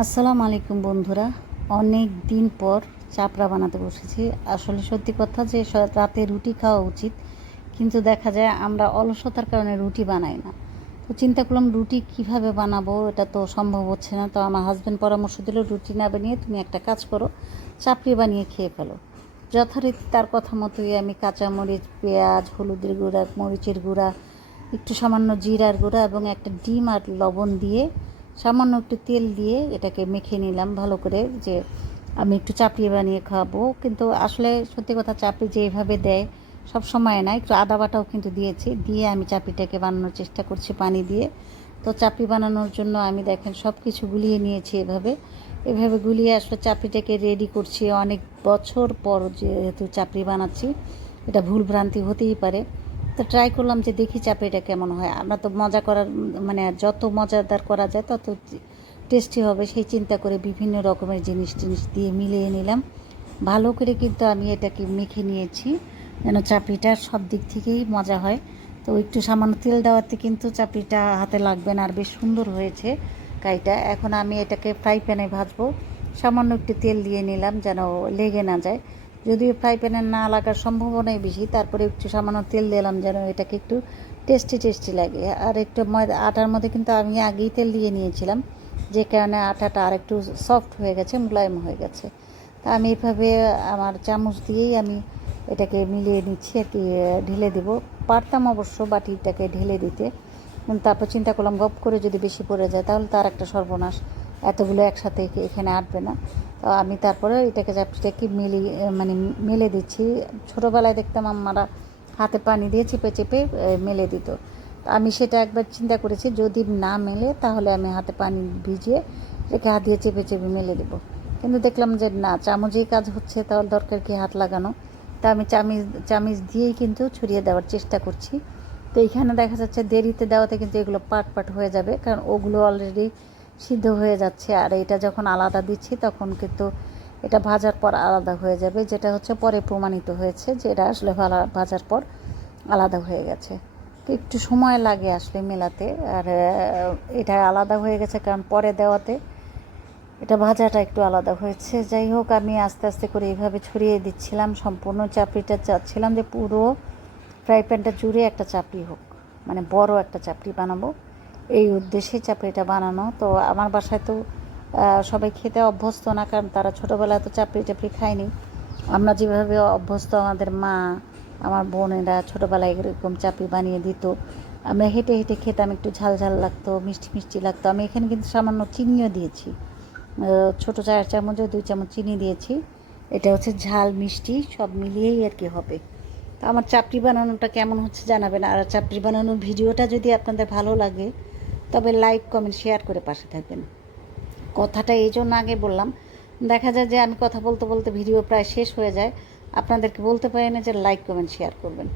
আসসালামু আলাইকুম বন্ধুরা। অনেক দিন পর চাপড়া বানাতে বসেছি। আসলে সত্যি কথা যে রাতে রুটি খাওয়া উচিত, কিন্তু দেখা যায় আমরা অলসতার কারণে রুটি বানাই না। তো চিন্তা করলাম রুটি কিভাবে বানাবো, এটা তো সম্ভব হচ্ছে না। তো আমার হাজব্যান্ড পরামর্শ দিল, রুটি না বানিয়ে তুমি একটা কাজ করো, চাপড়ি বানিয়ে খেয়ে ফেলো। যথারীতি তার কথা মতোই আমি কাঁচামরিচ, পেঁয়াজ, হলুদের গুঁড়া, মরিচের গুঁড়া, একটু সামান্য জিরার গুঁড়া এবং একটা ডিম আর লবণ দিয়ে, সামান্য একটু তেল দিয়ে এটাকে মেখে নিলাম ভালো করে, যে আমি একটু চাপড়ি বানিয়ে খাবো। কিন্তু আসলে সত্যি কথা, চাপড়ি যেভাবে দেয় সব সময় না, একটু আদা বাটাও কিন্তু দিয়েছি, দিয়ে আমি চাপড়িটাকে বানানোর চেষ্টা করছি পানি দিয়ে। তো চাপড়ি বানানোর জন্য আমি দেখেন সব কিছু গুলিয়ে নিয়েছি, এভাবে এভাবে গুলিয়ে আসলে চাপড়িটাকে রেডি করছি। অনেক বছর পর যেহেতু চাপড়ি বানাচ্ছি, এটা ভুল ভ্রান্তি হতেই পারে। তো ট্রাই করলাম যে দেখি চাপড়িটা কেমন হয়। আমরা তো মজা করার, মানে যত মজাদার করা যায় তত টেস্টি হবে সেই চিন্তা করে বিভিন্ন রকমের জিনিস দিয়ে মিলিয়ে নিলাম ভালো করে। কিন্তু আমি এটাকে মেখে নিয়েছি যেন চাপড়িটা সব দিক থেকেই মজা হয়। তো একটু সামান্য তেল দেওয়াতে কিন্তু চাপড়িটা হাতে লাগবে না, আর বেশ সুন্দর হয়েছে কাইটা। এখন আমি এটাকে ফ্রাই প্যানে ভাজবো। সামান্য একটু তেল দিয়ে নিলাম যেন লেগে না যায়, যদিও ফ্রাই প্যানে না লাগার সম্ভাবনাই বেশি, তারপরে একটু সামান্য তেল দিলাম যেন এটাকে একটু টেস্টি লাগে। আর একটু আটার মধ্যে কিন্তু আমি আগেই তেল দিয়ে নিয়েছিলাম, যে কারণে আটাটা আর একটু সফট হয়ে গেছে, মুলায়ম হয়ে গেছে। তা আমি এইভাবে আমার চামচ দিয়েই আমি এটাকে মিলিয়ে নিচ্ছি আর কি। ঢেলে দেবো, পারতাম অবশ্য বাটিটাকে ঢেলে দিতে, তারপর চিন্তা করলাম গপ করে যদি বেশি পড়ে যায় তাহলে তার একটা সর্বনাশ, এতগুলো একসাথে এখানে আটবে না। তো আমি তারপরে এটাকে চাপটিটাকে মানে মেলে দিচ্ছি। ছোটোবেলায় দেখতাম আমারা হাতে পানি দিয়ে চেপে চেপে মেলে দিত। তো আমি সেটা একবার চিন্তা করেছি, যদি না মেলে তাহলে আমি হাতে পানি ভিজিয়ে রেখে হাত দিয়ে চেপে চেপে মেলে দেবো। কিন্তু দেখলাম যে না, চামচেই কাজ হচ্ছে, তাহলে দরকার কি হাত লাগানো। তা আমি চামিচ দিয়েই কিন্তু ছড়িয়ে দেওয়ার চেষ্টা করছি। তো এইখানে দেখা যাচ্ছে দেরিতে দেওয়াতে কিন্তু এগুলো পাট হয়ে যাবে, কারণ ওগুলো অলরেডি সিদ্ধ হয়ে যাচ্ছে। আর এটা যখন আলাদা দিচ্ছি তখন কিন্তু এটা ভাজার পর আলাদা হয়ে যাবে, যেটা হচ্ছে পরে প্রমাণিত হয়েছে যে এটা আসলে ভাজার পর আলাদা হয়ে গেছে। তো একটু সময় লাগে আসলে মেলাতে। আর এটা আলাদা হয়ে গেছে কারণ পরে দেওয়াতে এটা ভাজাটা একটু আলাদা হয়েছে। যাই হোক, আমি আস্তে আস্তে করে এইভাবে ছড়িয়ে দিচ্ছিলাম সম্পূর্ণ চাপড়িটা। চাচ্ছিলাম যে পুরো ফ্রাই প্যানটা জুড়ে একটা চাপড়ি হোক, মানে বড় একটা চাপড়ি বানাবো, এই উদ্দেশ্যে চাপড়িটা বানানো। তো আমার বাসায় তো সবাই খেতে অভ্যস্ত না, কারণ তারা ছোটোবেলায় তো চাপড়ি খায়নি। আমরা যেভাবে অভ্যস্ত, আমাদের মা, আমার বোনেরা ছোটোবেলায় এরকম চাপড়ি বানিয়ে দিত, আমরা হেঁটে হেঁটে খেতাম, একটু ঝাল ঝাল লাগতো, মিষ্টি মিষ্টি লাগতো। আমি এখানে কিন্তু সামান্য চিনিও দিয়েছি, ছোটো 4 চামচে 2 চামচ চিনি দিয়েছি। এটা হচ্ছে ঝাল মিষ্টি সব মিলিয়েই আর কি হবে। তো আমার চাপড়ি বানানোটা কেমন হচ্ছে জানাবেন। আর চাপড়ি বানানোর ভিডিওটা যদি আপনাদের ভালো লাগে তবে লাইক কমেন্ট শেয়ার করে পাশে থাকবেন। কথাটা এই জন্য আগে বললাম, দেখা যায় যে আমি কথা বলতে বলতে ভিডিও প্রায় শেষ হয়ে যায়, আপনাদেরকে বলতে পারি না যে লাইক কমেন্ট শেয়ার করবেন।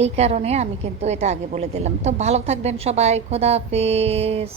এই কারণে আমি কিন্তু এটা আগে বলে দিলাম। তো ভালো থাকবেন সবাই, খোদা হাফেজ।